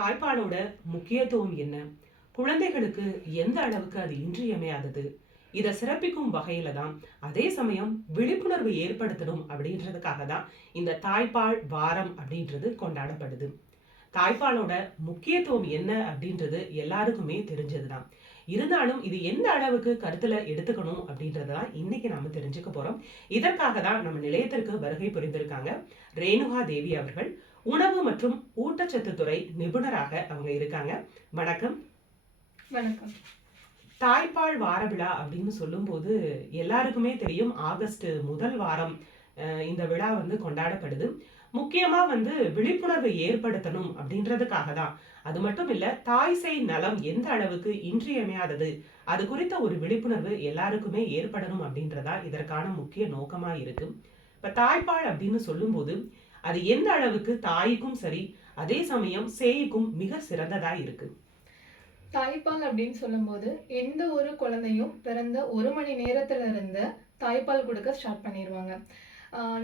தாய்ப்பாலோட முக்கியத்துவம் என்ன? குழந்தைகளுக்கு எந்த அளவுக்கு அது இன்றியமையாதது? இத சிறப்பிக்கும் வகையில தான், அதே சமயம் விழிப்புணர்வு ஏற்படுத்தணும் அப்படின்றதுக்காக தான் இந்த தாய்ப்பால் வாரம் அப்படின்றது கொண்டாடப்படுது. தாய்ப்பாலோட முக்கியத்துவம் என்ன அப்படின்றது எல்லாருக்குமே தெரிஞ்சதுதான். இருந்தாலும் இது எந்த அளவுக்கு கருத்துல எடுத்துக்கணும் அப்படின்றத தான் இன்னைக்கு நாம தெரிஞ்சுக்க போறோம். இதற்காக தான் நம்ம நிலையத்திற்கு வருகை புரிந்திருக்காங்க ரேணுகா தேவி அவர்கள். உணவு மற்றும் ஊட்டச்சத்து துறை நிபுணராக அவங்க இருக்காங்க. வணக்கம். வணக்கம். தாய்ப்பால் வார விழா அப்படின்னு சொல்லும்போது எல்லாருக்குமே தெரியும், ஆகஸ்ட் முதல் வாரம் இந்த விழா வந்து கொண்டாடப்படுது. முக்கியமா வந்து விழிப்புணர்வை ஏற்படுத்தணும் அப்படின்றதுக்காக தான். அது மட்டும் இல்ல, தாய் சேய் நலம் எந்த அளவுக்கு இன்றியமையாதது, அது குறித்த ஒரு விழிப்புணர்வு எல்லாருக்குமே ஏற்படணும் அப்படின்றதா இதற்கான முக்கிய நோக்கமா இருக்கு. இப்ப தாய்ப்பால் அப்படின்னு சொல்லும்போது அது எந்த அளவுக்கு தாய்க்கும் சரி, அதே சமயம் சேய்க்கும் மிக சிறந்ததா இருக்கு? தாய்ப்பால் அப்படின்னு சொல்லும்போது, எந்த ஒரு குழந்தையும் பிறந்த 1 மணி நேரத்துல இருந்து தாய்ப்பால் குடுக்க ஸ்டார்ட் பண்ணிருவாங்க.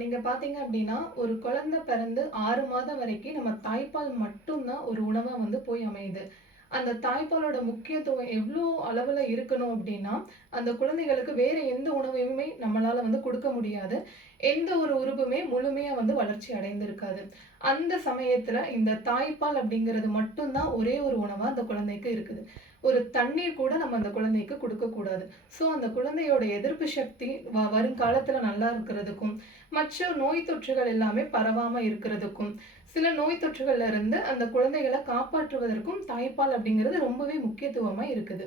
நீங்க பார்த்தீங்க அப்படின்னா, ஒரு குழந்தை பிறந்து 6 மாதம் வரைக்கும் நம்ம தாய்ப்பால் மட்டும் தான் ஒரு உணவா வந்து போய் அமையுது. அந்த தாய்ப்பாலோட முக்கியத்துவம் எவ்ளோ அளவுல இருக்கணும் அப்படின்னா, அந்த குழந்தைகளுக்கு வேற எந்த உணவையுமே நம்மளால வந்து குடுக்க முடியாது. எந்த ஒரு உறுப்புமே முழுமையா வந்து வளர்ச்சி அடைந்திருக்காது. அந்த சமயத்துல இந்த தாய்ப்பால் அப்படிங்கிறது மட்டும் தான் ஒரே ஒரு உணவா அந்த குழந்தைக்கு இருக்குது. ஒரு தண்ணீர் கூட நம்ம அந்த குழந்தைக்கு குடுக்கக்கூடாது. ஸோ அந்த குழந்தையோட எதிர்ப்பு சக்தி வருங்காலத்துல நல்லா இருக்கிறதுக்கும், மற்ற நோய் தொற்றுகள் எல்லாமே பரவாம இருக்கிறதுக்கும், சில நோய் தொற்றுகள்ல இருந்து அந்த குழந்தைகள காப்பாற்றுவதற்கும் தாய்ப்பால் அப்படிங்கிறது ரொம்பவே முக்கியத்துவமா இருக்குது.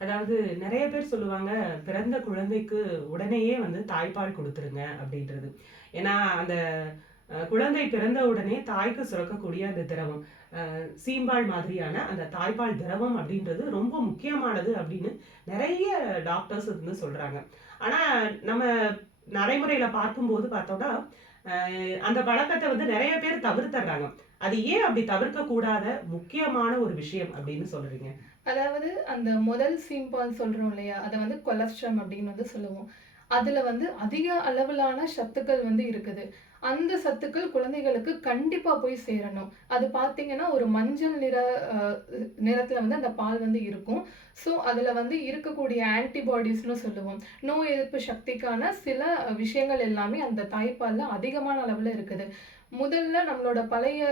அதாவது நெறைய பேர் சொல்லுவாங்க, பிறந்த குழந்தைக்கு உடனேயே வந்து தாய்ப்பால் குடுத்துருங்க அப்படின்றது. ஏன்னா, அந்த குழந்தை பிறந்த உடனே தாய்க்கு சுரக்கக்கூடிய அந்த திரவம், சீம்பால் மாதிரியான அந்த தாய்ப்பால் திரவம் அப்படின்றது ரொம்ப முக்கியமானது அப்படின்னு நெறைய டாக்டர்ஸ் வந்து சொல்றாங்க. ஆனா, நம்ம நடைமுறையில பார்க்கும்போது பார்த்தோம்னா, அந்த பழக்கத்த வந்து நெறைய பேர் தவிர்த்தர்றாங்க. அது ஏன் அப்படி தவிர்க்க கூடாத முக்கியமான ஒரு விஷயம் அப்படின்னு சொல்றீங்க? அதாவது அந்த முதல் சீம்பால் சொல்றோம் இல்லையா? அத வந்து கொலஸ்ட்ரம் அப்படின்னு வந்து சொல்லுவோம். அதுல வந்து அதிக அளவிலான சத்துக்கள் வந்து இருக்குது. அந்த சத்துக்கள் குழந்தைகளுக்கு கண்டிப்பா போய் சேரணும். அது பார்த்தீங்கன்னா, ஒரு மஞ்சள் அ நிறத்துல வந்து அந்த பால் வந்து இருக்கும். ஸோ, அதுல வந்து இருக்கக்கூடிய ஆன்டிபாடிஸ்ன்னு சொல்லுவோம். நோய் எதிர்ப்பு சக்திக்கான சில விஷயங்கள் எல்லாமே அந்த தாய்ப்பால்ல அதிகமான அளவுல இருக்குது. முதல்ல நம்மளோட பழைய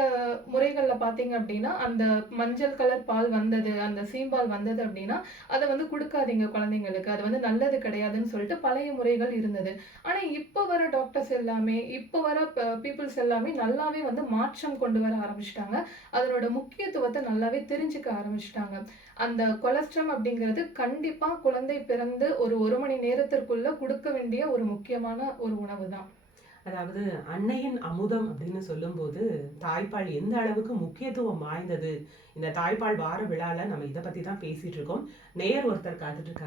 முறைகள்ல பார்த்தீங்க அப்டின்னா, அந்த மஞ்சள் கலர் பால் வந்தது, அந்த சீம்பால் வந்தது அப்டின்னா, அத வந்து குடுக்காதீங்க குழந்தைங்களுக்கு. அது வந்து நல்லது கிடையாதுன்னு சொல்லிட்டு பழைய முறைகள் இருந்தது. ஆனா, இப்ப வர டாக்டர்ஸ் எல்லாமே, இப்ப வர பீப்பிள்ஸ் எல்லாமே நல்லாவே வந்து மாற்றம் கொண்டு வர ஆரம்பிச்சுட்டாங்க. அதனோட முக்கியத்துவத்த நல்லாவே தெரிஞ்சுக்க ஆரம்பிச்சுட்டாங்க. அந்த கொலஸ்ட்ரம் அப்டிங்கிறது கண்டிப்பா குழந்தை பிறந்து ஒரு 1 மணி நேரத்திற்குள்ள குடுக்க வேண்டிய ஒரு முக்கியமான ஒரு உணவு தான். அதாவது அன்னையின் அமுதம் அப்படின்னு சொல்லும்போது, தாய்ப்பால் எந்த அளவுக்கு முக்கியத்துவம் வாய்ந்தது. இந்த தாய்ப்பால் வார விழால நம்ம இத பத்தி தான் பேசிட்டு இருக்கோம். நேயர் ஒருத்தர் காத்துட்டு இருக்காங்க.